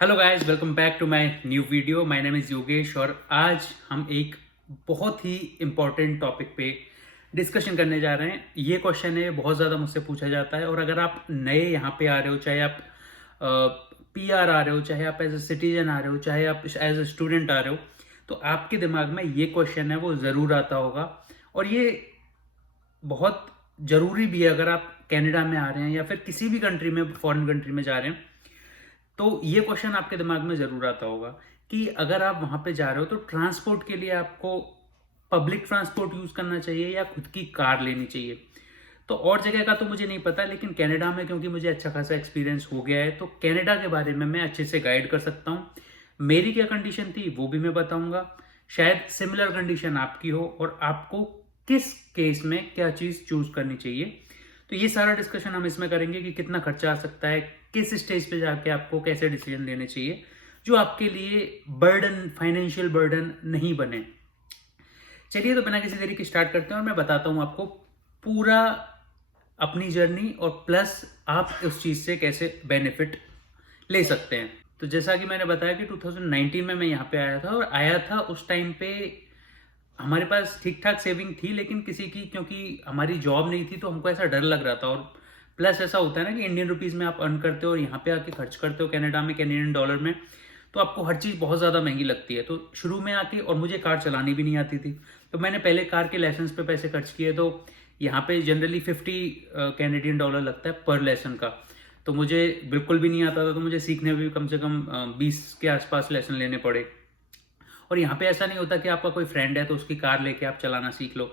Hello guys, welcome back to my new video. My name is Yogesh और आज हम एक बहुत ही इम्पॉर्टेंट टॉपिक पे डिस्कशन करने जा रहे हैं। ये क्वेश्चन है, बहुत ज़्यादा मुझसे पूछा जाता है और अगर आप नए यहाँ पे आ रहे हो, चाहे आप पीआर आ रहे हो, चाहे आप एज ए सिटीजन आ रहे हो, चाहे आप एज ए स्टूडेंट आ रहे हो, तो आपके दिमाग में ये क्वेश्चन है वो ज़रूर आता होगा। और ये बहुत ज़रूरी भी है अगर आप कनाडा में आ रहे हैं या फिर किसी भी कंट्री में, फॉरेन कंट्री में जा रहे हैं, तो ये क्वेश्चन आपके दिमाग में ज़रूर आता होगा कि अगर आप वहाँ पे जा रहे हो तो ट्रांसपोर्ट के लिए आपको पब्लिक ट्रांसपोर्ट यूज़ करना चाहिए या खुद की कार लेनी चाहिए। तो और जगह का तो मुझे नहीं पता, लेकिन कनाडा में क्योंकि मुझे अच्छा खासा एक्सपीरियंस हो गया है तो कनाडा के बारे में मैं अच्छे से गाइड कर सकता हूँ। मेरी क्या कंडीशन थी वो भी मैं बताऊँगा। शायद सिमिलर कंडीशन आपकी हो और आपको किस केस में क्या चीज़ चूज़ करनी चाहिए। तो ये सारा डिस्कशन हम इसमें करेंगे कि कितना खर्चा आ सकता है, किस स्टेज पे जाके आपको कैसे डिसीजन लेने चाहिए जो आपके लिए बर्डन, फाइनेंशियल बर्डन नहीं बने। चलिए तो बिना किसी देरी के स्टार्ट करते हैं और मैं बताता हूँ आपको पूरा अपनी जर्नी और प्लस आप उस चीज़ से कैसे बेनिफिट ले सकते हैं। तो जैसा कि मैंने बताया कि 2019 में मैं यहाँ पे आया था और आया था उस टाइम पे हमारे पास ठीक ठाक सेविंग थी, लेकिन किसी की, क्योंकि हमारी जॉब नहीं थी तो हमको ऐसा डर लग रहा था। और प्लस ऐसा होता है ना कि इंडियन रुपीज़ में आप अर्न करते हो और यहाँ पे आके खर्च करते हो कनाडा में कैनेडियन डॉलर में, तो आपको हर चीज़ बहुत ज़्यादा महंगी लगती है। तो शुरू में आके, और मुझे कार चलानी भी नहीं आती थी, तो मैंने पहले कार के लाइसेंस पे पैसे खर्च किए। तो यहाँ पे जनरली 50 कैनेडियन डॉलर लगता है पर लेसन का। तो मुझे बिल्कुल भी नहीं आता था, तो मुझे सीखने में भी कम से कम 20 के आसपास लेसन लेने पड़े। और यहाँ पे ऐसा नहीं होता कि आपका कोई फ्रेंड है तो उसकी कार लेके आप चलाना सीख लो,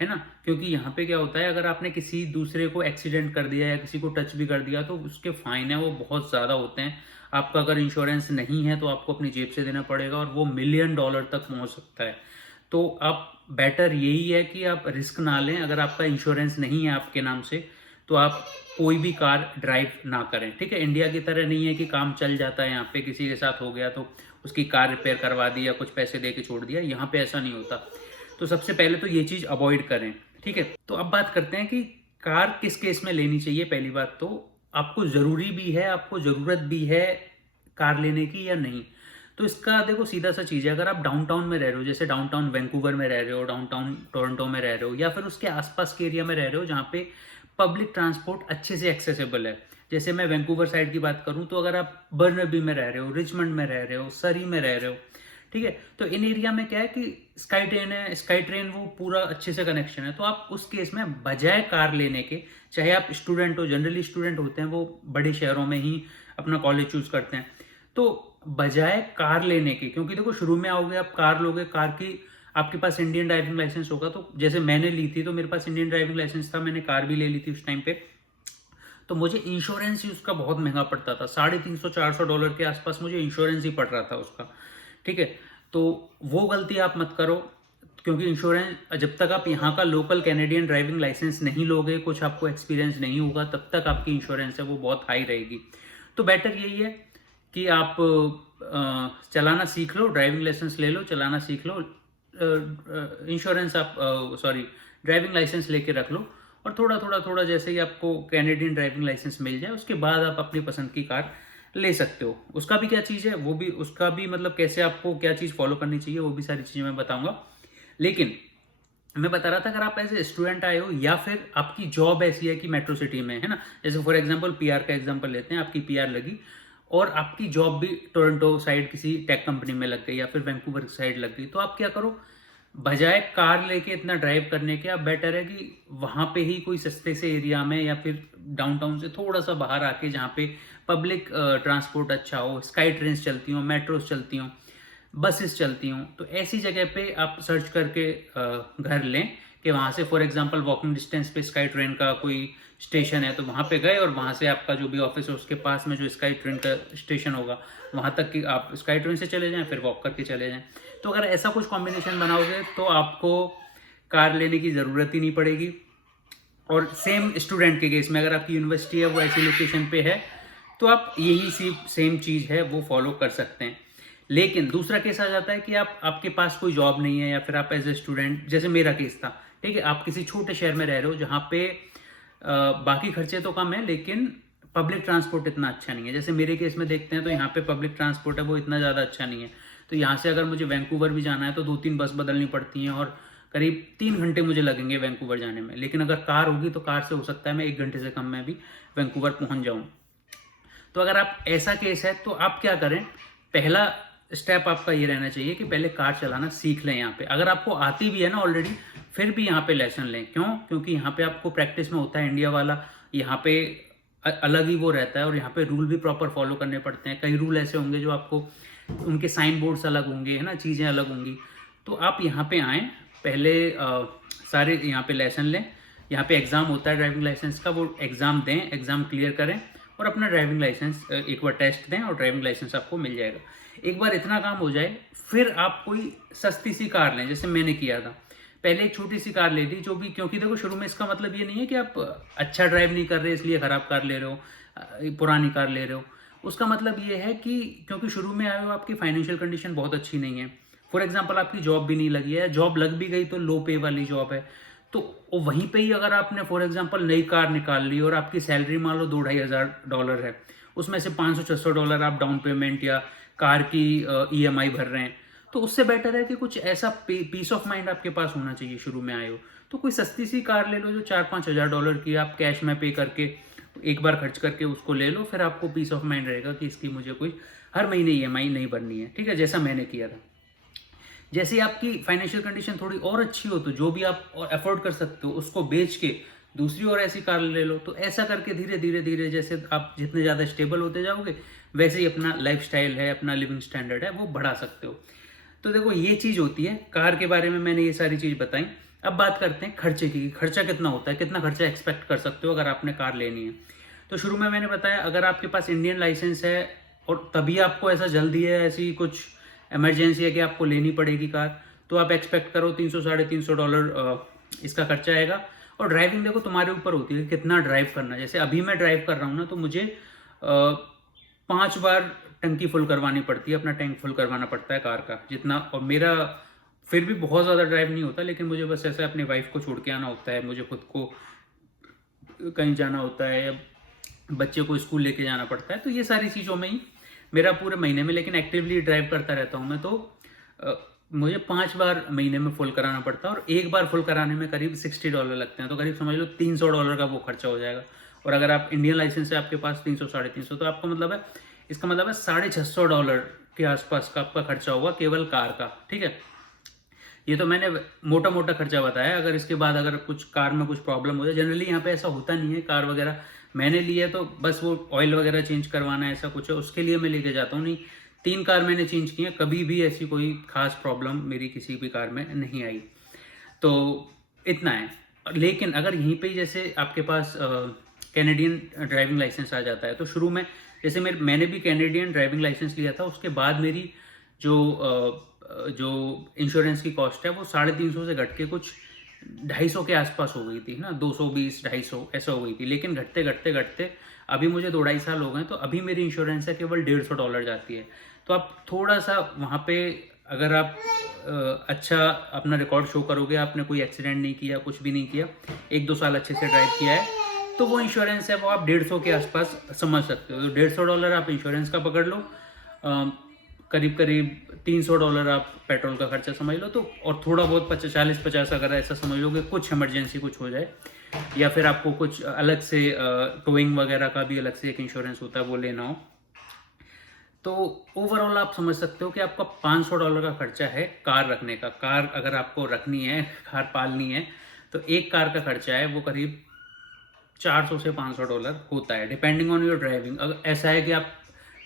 है ना। क्योंकि यहाँ पे क्या होता है, अगर आपने किसी दूसरे को एक्सीडेंट कर दिया या किसी को टच भी कर दिया तो उसके फाइन है वो बहुत ज़्यादा होते हैं। आपका अगर इंश्योरेंस नहीं है तो आपको अपनी जेब से देना पड़ेगा और वो $1,000,000 तक पहुँच सकता है। तो आप, बेटर यही है कि आप रिस्क ना लें। अगर आपका इंश्योरेंस नहीं है आपके नाम से तो आप कोई भी कार ड्राइव ना करें, ठीक है। इंडिया की तरह नहीं है कि काम चल जाता है, यहाँ पे किसी के साथ हो गया तो उसकी कार रिपेयर करवा दी या कुछ पैसे दे के छोड़ दिया, यहाँ पे ऐसा नहीं होता। तो सबसे पहले तो ये चीज़ अवॉइड करें, ठीक है। तो अब बात करते हैं कि कार किस केस में लेनी चाहिए। पहली बात तो आपको ज़रूरी भी है, आपको ज़रूरत भी है कार लेने की या नहीं। तो इसका देखो सीधा सा चीज़ है, अगर आप डाउनटाउन में रह रहे हो, जैसे डाउनटाउन वैंकूवर में रह रहे हो, डाउनटाउन टोरंटो में रह रहे हो, या फिर उसके आसपास के एरिया में रह रहे हो जहाँ पे पब्लिक ट्रांसपोर्ट अच्छे से एक्सेसिबल है। जैसे मैं वैंकूवर साइड की बात करूँ तो अगर आप बर्नबी में रह रहे हो, रिचमंड में रह रहे हो, सरी में रह रहे हो, ठीक है, तो इन एरिया में क्या है कि स्काई ट्रेन है, स्काई ट्रेन वो पूरा अच्छे से कनेक्शन है। तो आप उस केस में बजाय कार लेने के, चाहे आप स्टूडेंट हो, जनरली स्टूडेंट होते हैं वो बड़े शहरों में ही अपना कॉलेज चूज करते हैं, तो बजाय कार लेने के, क्योंकि देखो शुरू में आओगे आप कार लोगे, कार की आपके पास इंडियन ड्राइविंग लाइसेंस होगा। तो जैसे मैंने ली थी तो मेरे पास इंडियन ड्राइविंग लाइसेंस था, मैंने कार भी ले ली थी उस टाइम पे। तो मुझे इंश्योरेंस ही उसका बहुत महंगा पड़ता था, $350-400 के आसपास मुझे इंश्योरेंस ही पड़ रहा था उसका, ठीक है। तो वो गलती आप मत करो, क्योंकि इंश्योरेंस, जब तक आप यहाँ का लोकल कैनेडियन ड्राइविंग लाइसेंस नहीं लोगे, कुछ आपको एक्सपीरियंस नहीं होगा, तब तक आपकी इंश्योरेंस है वो बहुत हाई रहेगी। तो बेटर यही है कि आप चलाना सीख लो, ड्राइविंग लाइसेंस ले लो, चलाना सीख लो, इंश्योरेंस आप, सॉरी, ड्राइविंग लाइसेंस लेके रख लो। और थोड़ा थोड़ा थोड़ा जैसे ही आपको कैनेडियन ड्राइविंग लाइसेंस मिल जाए उसके बाद आप अपनी पसंद की कार ले सकते हो। उसका भी क्या चीज़ है, वो भी, उसका भी मतलब कैसे आपको क्या चीज़ फॉलो करनी चाहिए, वो भी सारी चीज़ें मैं बताऊंगा। लेकिन मैं बता रहा था, अगर आप एज ए स्टूडेंट आए हो या फिर आपकी जॉब ऐसी है कि मेट्रो सिटी में है ना, जैसे फॉर एग्जांपल पीआर का एग्जांपल लेते हैं, आपकी पीआर लगी और आपकी जॉब भी टोरंटो साइड किसी टेक कंपनी में लग गई या फिर वैंकूवर साइड लग गई, तो आप क्या करो, बजाय कार लेके इतना ड्राइव करने के, आप बेटर है कि वहाँ पे ही कोई सस्ते से एरिया में या फिर डाउनटाउन से थोड़ा सा बाहर आके जहाँ पे पब्लिक ट्रांसपोर्ट अच्छा हो, स्काई ट्रेन्स चलती हों, मेट्रोस चलती हों, बसेस चलती हों, तो ऐसी जगह पे आप सर्च करके घर लें कि वहाँ से फॉर एग्जांपल वॉकिंग डिस्टेंस पे स्काई ट्रेन का कोई स्टेशन है तो वहाँ पे गए और वहाँ से आपका जो भी ऑफिस है उसके पास में जो स्काई ट्रेन का स्टेशन होगा वहाँ तक कि आप स्काई ट्रेन से चले जाएं, फिर वॉक करके चले जाएं। तो अगर ऐसा कुछ कॉम्बिनेशन बनाओगे तो आपको कार लेने की ज़रूरत ही नहीं पड़ेगी। और सेम स्टूडेंट के केस में, अगर आपकी यूनिवर्सिटी है वो ऐसी लोकेशन पे है तो आप यही सेम चीज़ है वो फॉलो कर सकते हैं। लेकिन दूसरा केस आ जाता है कि आपके पास कोई जॉब नहीं है या फिर आप एज ए स्टूडेंट, जैसे मेरा केस था, ठीक है, आप किसी छोटे शहर में रह रहे हो जहाँ पे बाकी खर्चे तो कम है लेकिन पब्लिक ट्रांसपोर्ट इतना अच्छा नहीं है। जैसे मेरे केस में देखते हैं तो यहाँ पे पब्लिक ट्रांसपोर्ट है वो इतना ज़्यादा अच्छा नहीं है। तो यहाँ से अगर मुझे वैंकूवर भी जाना है तो 2-3 बस बदलनी पड़ती हैं और करीब 3 घंटे मुझे लगेंगे वैंकूवर जाने में। लेकिन अगर कार होगी तो कार से हो सकता है मैं 1 घंटे से कम में भी वैंकूवर पहुँच जाऊँ। तो अगर आप ऐसा केस है तो आप क्या करें, पहला स्टेप आपका ये रहना चाहिए कि पहले कार चलाना सीख लें। यहाँ पे अगर आपको आती भी है ना ऑलरेडी, फिर भी यहाँ पे लेसन लें। क्यों? क्योंकि यहाँ पे आपको प्रैक्टिस में होता है इंडिया वाला, यहाँ पे अलग ही वो रहता है और यहाँ पे रूल भी प्रॉपर फॉलो करने पड़ते हैं। कई रूल ऐसे होंगे जो आपको, उनके साइन बोर्ड्स अलग होंगे, है ना, चीज़ें अलग होंगी। तो आप यहाँ पे आएँ, पहले सारे यहाँ पे लेसन लें। यहाँ पे एग्ज़ाम होता है ड्राइविंग लाइसेंस का, वो एग्ज़ाम दें, एग्ज़ाम क्लियर करें और अपना ड्राइविंग लाइसेंस एक बार टेस्ट दें और ड्राइविंग लाइसेंस आपको मिल जाएगा। एक बार इतना काम हो जाए फिर आप कोई सस्ती सी कार लें, जैसे मैंने किया था। पहले एक छोटी सी कार ले ली जो भी, क्योंकि देखो शुरू में इसका मतलब ये नहीं है कि आप अच्छा ड्राइव नहीं कर रहे इसलिए ख़राब कार ले रहे हो, पुरानी कार ले रहे हो। उसका मतलब ये है कि क्योंकि शुरू में आए हो, आपकी फाइनेंशियल कंडीशन बहुत अच्छी नहीं है। फॉर एग्जाम्पल आपकी जॉब भी नहीं लगी है, जॉब लग भी गई तो लो पे वाली जॉब है, तो वहीं पे ही अगर आपने फॉर एग्जांपल नई कार निकाल ली और आपकी सैलरी मान लो $2,500 है, उसमें से $500-600 आप डाउन पेमेंट या कार की EMI भर रहे हैं, तो उससे बेटर है कि कुछ ऐसा पीस ऑफ माइंड आपके पास होना चाहिए। शुरू में आए हो तो कोई सस्ती सी कार ले लो जो $4-5 हज़ार की, आप कैश में पे करके एक बार खर्च करके उसको ले लो, फिर आपको पीस ऑफ माइंड रहेगा कि इसकी मुझे कोई हर महीने EMI नहीं भरनी है। ठीक है, जैसा मैंने किया था। जैसे आपकी फाइनेंशियल कंडीशन थोड़ी और अच्छी हो तो जो भी आप अफोर्ड कर सकते हो उसको बेच के दूसरी और ऐसी कार ले लो। तो ऐसा करके धीरे धीरे धीरे जैसे आप जितने ज़्यादा स्टेबल होते जाओगे वैसे ही अपना लाइफस्टाइल है, अपना लिविंग स्टैंडर्ड है वो बढ़ा सकते हो। तो देखो ये चीज़ होती है कार के बारे में, मैंने ये सारी चीज़ बताई। अब बात करते हैं खर्चे की, खर्चा कितना होता है, कितना खर्चा एक्सपेक्ट कर सकते हो अगर आपने कार लेनी है। तो शुरू में मैंने बताया अगर आपके पास इंडियन लाइसेंस है और तभी आपको ऐसा जल्दी है, ऐसी कुछ इमरजेंसी है कि आपको लेनी पड़ेगी कार, तो आप एक्सपेक्ट करो $300-350 इसका खर्चा आएगा। और ड्राइविंग देखो तुम्हारे ऊपर होती है कितना ड्राइव करना। जैसे अभी मैं ड्राइव कर रहा हूँ ना, तो मुझे 5 बार टंकी फुल करवानी पड़ती है, अपना टैंक फुल करवाना पड़ता है कार का जितना। और मेरा फिर भी बहुत ज़्यादा ड्राइव नहीं होता, लेकिन मुझे बस ऐसे अपनी वाइफ को छोड़ के आना होता है, मुझे खुद को कहीं जाना होता है या बच्चे को स्कूल लेके जाना पड़ता है, तो ये सारी चीज़ों में ही मेरा पूरे महीने में, लेकिन एक्टिवली ड्राइव करता रहता हूँ मैं, तो मुझे 5 बार महीने में फुल कराना पड़ता है और एक बार फुल कराने में करीब $60 लगते हैं। तो करीब समझ लो $300 का वो खर्चा हो जाएगा। और अगर आप इंडियन लाइसेंस है आपके पास 300-350, तो आपका मतलब है, इसका मतलब है $650 के आसपास का आपका खर्चा होगा केवल कार का। ठीक है, ये तो मैंने मोटा मोटा खर्चा बताया। अगर इसके बाद अगर कुछ कार में कुछ प्रॉब्लम हो जाए, जनरली यहाँ पे ऐसा होता नहीं है। कार वगैरह मैंने ली है तो बस वो ऑयल वगैरह चेंज करवाना है, ऐसा कुछ है, उसके लिए मैं लेके जाता हूँ। नहीं, 3 कार मैंने चेंज की है, कभी भी ऐसी कोई खास प्रॉब्लम मेरी किसी भी कार में नहीं आई। तो इतना है। लेकिन अगर यहीं पे जैसे आपके पास कैनेडियन ड्राइविंग लाइसेंस आ जाता है, तो शुरू में जैसे मैंने भी कैनेडियन ड्राइविंग लाइसेंस लिया था, उसके बाद मेरी जो इंश्योरेंस की कॉस्ट है वो 350 से घट के कुछ 250 के आसपास हो गई थी ना, 220-250 ऐसा हो गई थी। लेकिन घटते घटते घटते अभी मुझे 2-2.5 साल हो गए, तो अभी मेरी इंश्योरेंस है केवल $150 जाती है। तो आप थोड़ा सा वहाँ पे अगर आप अच्छा अपना रिकॉर्ड शो करोगे, आपने कोई एक्सीडेंट नहीं किया, कुछ भी नहीं किया, 1-2 साल अच्छे से ड्राइव किया है, तो वो इंश्योरेंस है वो आप 150 के आसपास समझ सकते हो। तो $150 आप इंश्योरेंस का पकड़ लो, करीब करीब $300 आप पेट्रोल का खर्चा समझ लो। तो और थोड़ा बहुत 40-50 अगर ऐसा समझ लोगे, कुछ इमरजेंसी कुछ हो जाए या फिर आपको कुछ अलग से टोइंग वगैरह का भी अलग से एक इंश्योरेंस होता है वो लेना हो, तो ओवरऑल आप समझ सकते हो कि आपका $500 का खर्चा है कार रखने का। कार अगर आपको रखनी है, कार पालनी है, तो एक कार का खर्चा है वो करीब $400 से $500 होता है, डिपेंडिंग ऑन योर ड्राइविंग। अगर ऐसा है कि आप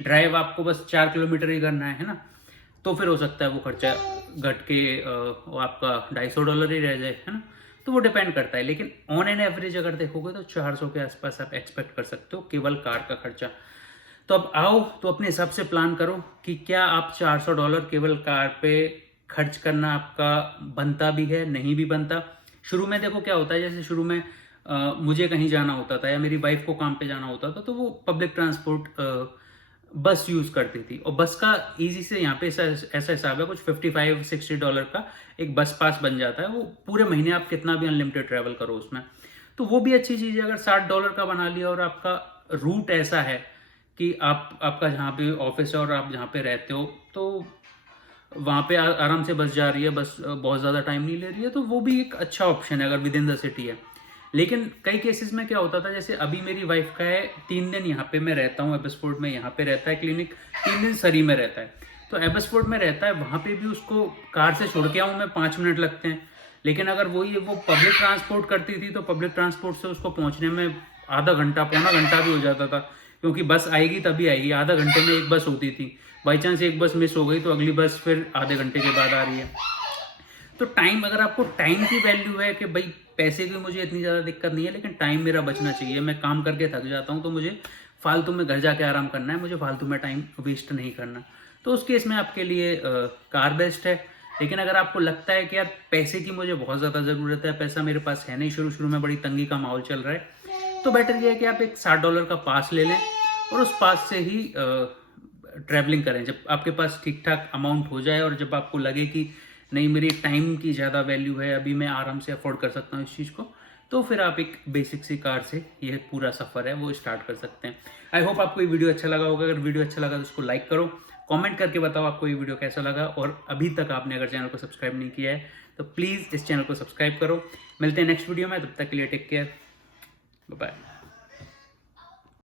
ड्राइव आपको बस 4 किलोमीटर ही करना है ना, तो फिर हो सकता है वो खर्चा घट के वो आपका $250 ही रह जाए, है ना। तो वो डिपेंड करता है, लेकिन ऑन एन एवरेज अगर देखोगे तो 400 के आसपास आप एक्सपेक्ट कर सकते हो केवल कार का खर्चा। तो अब आओ तो अपने हिसाब से प्लान करो कि क्या आप $400 केवल कार पे खर्च करना आपका बनता भी है, नहीं भी बनता। शुरू में देखो क्या होता है, जैसे शुरू में मुझे कहीं जाना होता था या मेरी वाइफ को काम पे जाना होता था, तो वो पब्लिक ट्रांसपोर्ट बस यूज़ करती थी। और बस का ईजी से यहाँ पे ऐसा हिसाब है, कुछ $55-60 का एक बस पास बन जाता है। वो पूरे महीने आप कितना भी अनलिमिटेड ट्रैवल करो उसमें, तो वो भी अच्छी चीज़ है। अगर $60 का बना लिया और आपका रूट ऐसा है कि आपका जहाँ पे ऑफिस है और आप जहाँ पे रहते हो तो वहाँ पे आराम से बस जा रही है, बस बहुत ज़्यादा टाइम नहीं ले रही है, तो वो भी एक अच्छा ऑप्शन है अगर विद इन द सिटी है। लेकिन कई केसेस में क्या होता था, जैसे अभी मेरी वाइफ का है 3 दिन यहाँ पे मैं रहता हूँ एबसफोर्ड में, यहाँ पे रहता है क्लिनिक, 3 दिन सरी में रहता है। तो एबसफोर्ड में रहता है, वहाँ पे भी उसको कार से छोड़ के आऊँ मैं 5 मिनट लगते हैं। लेकिन अगर वो पब्लिक ट्रांसपोर्ट करती थी तो पब्लिक ट्रांसपोर्ट से उसको पहुँचने में आधा घंटा पौना घंटा भी हो जाता था, क्योंकि बस आएगी तभी आएगी। आधा घंटे में एक बस होती थी, बाई चांस एक बस मिस हो गई तो अगली बस फिर आधे घंटे के बाद आ रही है। तो टाइम, अगर आपको टाइम की वैल्यू है कि भाई पैसे की मुझे इतनी ज़्यादा दिक्कत नहीं है लेकिन टाइम मेरा बचना चाहिए, मैं काम करके थक जाता हूँ तो मुझे फालतू में घर जाके आराम करना है, मुझे फालतू में टाइम वेस्ट नहीं करना, तो उस केस में आपके लिए कार बेस्ट है। लेकिन अगर आपको लगता है कि यार पैसे की मुझे बहुत ज़्यादा ज़रूरत है, पैसा मेरे पास है नहीं, शुरू शुरू में बड़ी तंगी का माहौल चल रहा है, तो बेटर ये है कि आप एक $60 का पास ले लें और उस पास से ही ट्रैवलिंग करें। जब आपके पास ठीक ठाक अमाउंट हो जाए और जब आपको लगे कि नहीं मेरी टाइम की ज़्यादा वैल्यू है, अभी मैं आराम से अफोर्ड कर सकता हूँ इस चीज़ को, तो फिर आप एक बेसिक सी कार से ये पूरा सफ़र है वो स्टार्ट कर सकते हैं। आई होप आपको ये वीडियो अच्छा लगा होगा। अगर वीडियो अच्छा लगा तो उसको लाइक करो, कमेंट करके बताओ आपको ये वीडियो कैसा लगा, और अभी तक आपने अगर चैनल को सब्सक्राइब नहीं किया है तो प्लीज़ इस चैनल को सब्सक्राइब करो। मिलते हैं नेक्स्ट वीडियो में, तब तक के लिए टेक केयर, बाय बाय।